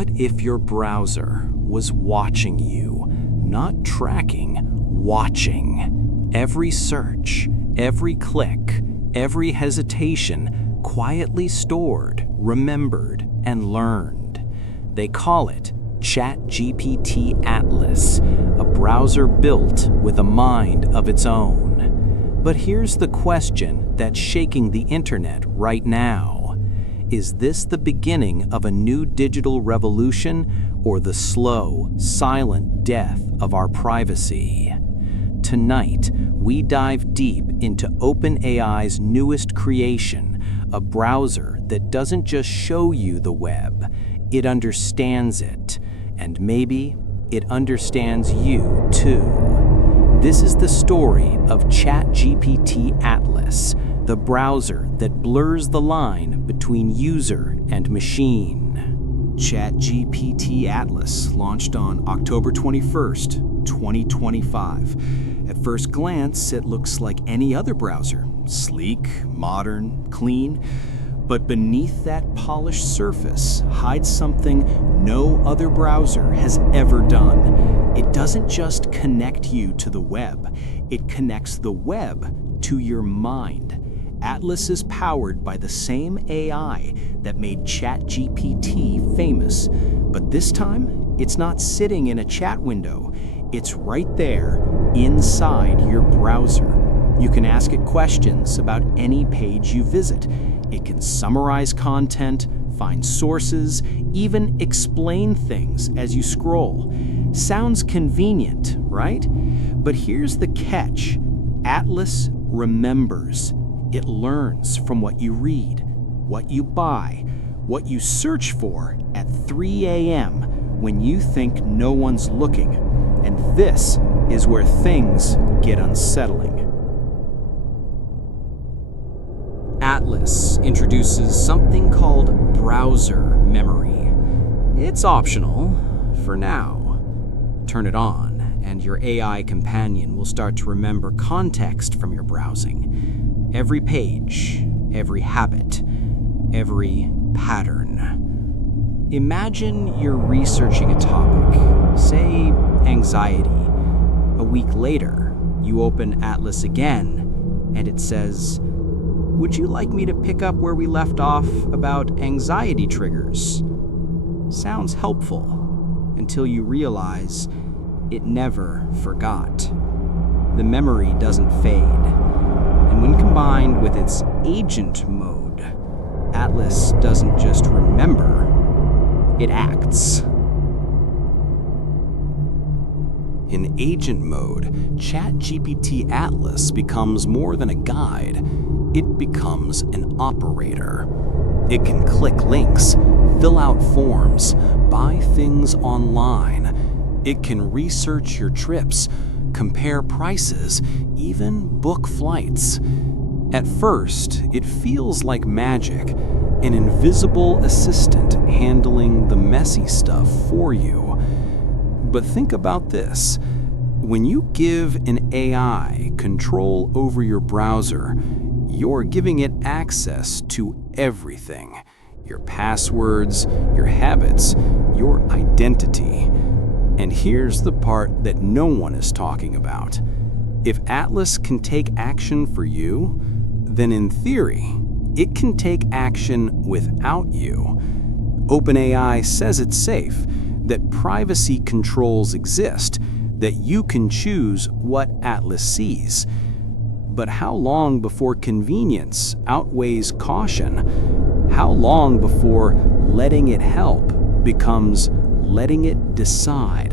What if your browser was watching you, not tracking, watching? Every search, every click, every hesitation, quietly stored, remembered, and learned. They call it ChatGPT Atlas, a browser built with a mind of its own. But here's the question that's shaking the internet right now. Is this the beginning of a new digital revolution or the slow, silent death of our privacy? Tonight, we dive deep into OpenAI's newest creation, a browser that doesn't just show you the web, it understands it, and maybe it understands you too. This is the story of ChatGPT Atlas, the browser that blurs the line between user and machine. ChatGPT Atlas launched on October 21st, 2025. At first glance, it looks like any other browser, sleek, modern, clean. But beneath that polished surface hides something no other browser has ever done. It doesn't just connect you to the web, it connects the web to your mind. Atlas is powered by the same AI that made ChatGPT famous. But this time, it's not sitting in a chat window. It's right there, inside your browser. You can ask it questions about any page you visit. It can summarize content, find sources, even explain things as you scroll. Sounds convenient, right? But here's the catch. Atlas remembers. It learns from what you read, what you buy, what you search for at 3 a.m. when you think no one's looking. And this is where things get unsettling. Atlas introduces something called browser memory. It's optional, for now. Turn it on, and your AI companion will start to remember context from your browsing. Every page, every habit, every pattern. Imagine you're researching a topic, say anxiety. A week later, you open Atlas again, and it says, "Would you like me to pick up where we left off about anxiety triggers?" Sounds helpful, until you realize it never forgot. The memory doesn't fade. And when combined with its agent mode, Atlas doesn't just remember, it acts. In agent mode, ChatGPT Atlas becomes more than a guide. It becomes an operator. It can click links, fill out forms, buy things online. It can research your trips, compare prices, even book flights. At first, it feels like magic, an invisible assistant handling the messy stuff for you. But think about this. When you give an AI control over your browser, you're giving it access to everything. Your passwords, your habits, your identity. And here's the part that no one is talking about. If Atlas can take action for you, then in theory, it can take action without you. OpenAI says it's safe, that privacy controls exist, that you can choose what Atlas sees. But how long before convenience outweighs caution? How long before letting it help becomes letting it decide?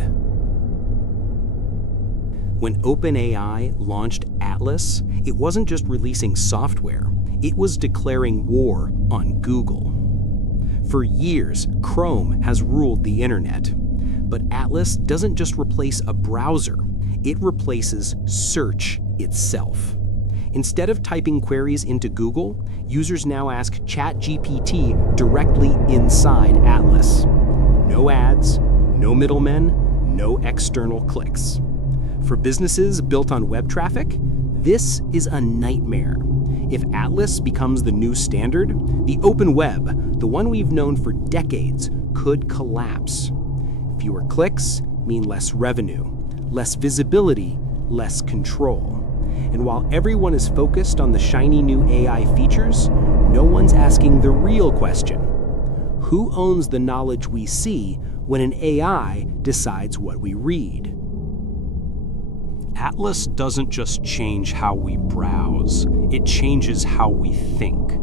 When OpenAI launched Atlas, it wasn't just releasing software, it was declaring war on Google. For years, Chrome has ruled the internet. But Atlas doesn't just replace a browser, it replaces search itself. Instead of typing queries into Google, users now ask ChatGPT directly inside Atlas. No ads, no middlemen, no external clicks. For businesses built on web traffic, this is a nightmare. If Atlas becomes the new standard, the open web, the one we've known for decades, could could collapse. Fewer clicks mean less revenue, less visibility, less control. And while everyone is focused on the shiny new AI features, no one's asking the real question. Who owns the knowledge we see when an AI decides what we read? Atlas doesn't just change how we browse, it changes how we think.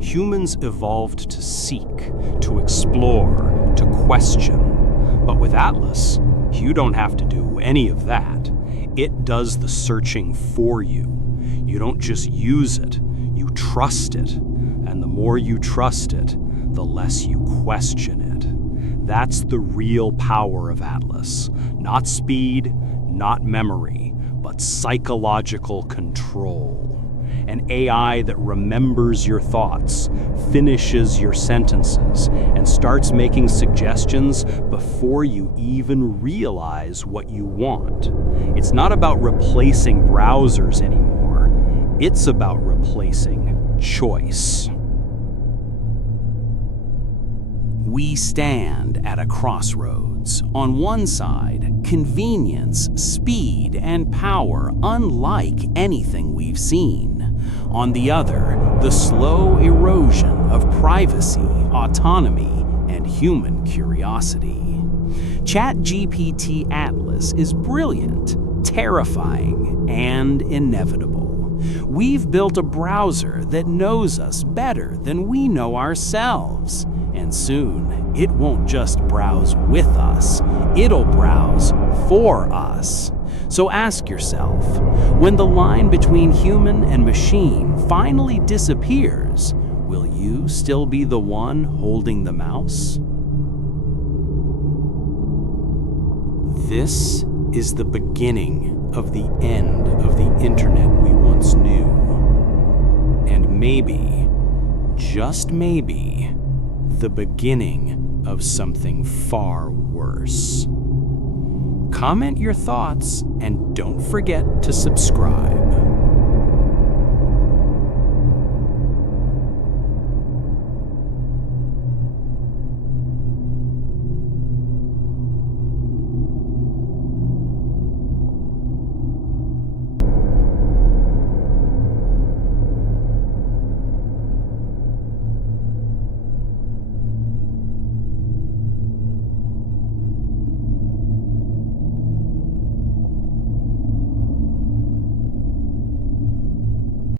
Humans evolved to seek, to explore, to question. But with Atlas, you don't have to do any of that. It does the searching for you. You don't just use it, you trust it. And the more you trust it, the less you question it. That's the real power of Atlas. Not speed, not memory, but psychological control. An AI that remembers your thoughts, finishes your sentences, and starts making suggestions before you even realize what you want. It's not about replacing browsers anymore. It's about replacing choice. We stand at a crossroads. On one side, convenience, speed, and power unlike anything we've seen. On the other, the slow erosion of privacy, autonomy, and human curiosity. ChatGPT Atlas is brilliant, terrifying, and inevitable. We've built a browser that knows us better than we know ourselves. And soon, it won't just browse with us, it'll browse for us. So ask yourself, when the line between human and machine finally disappears, will you still be the one holding the mouse? This is the beginning of the end of the internet we once knew. And maybe, just maybe, the beginning of something far worse. Comment your thoughts and don't forget to subscribe.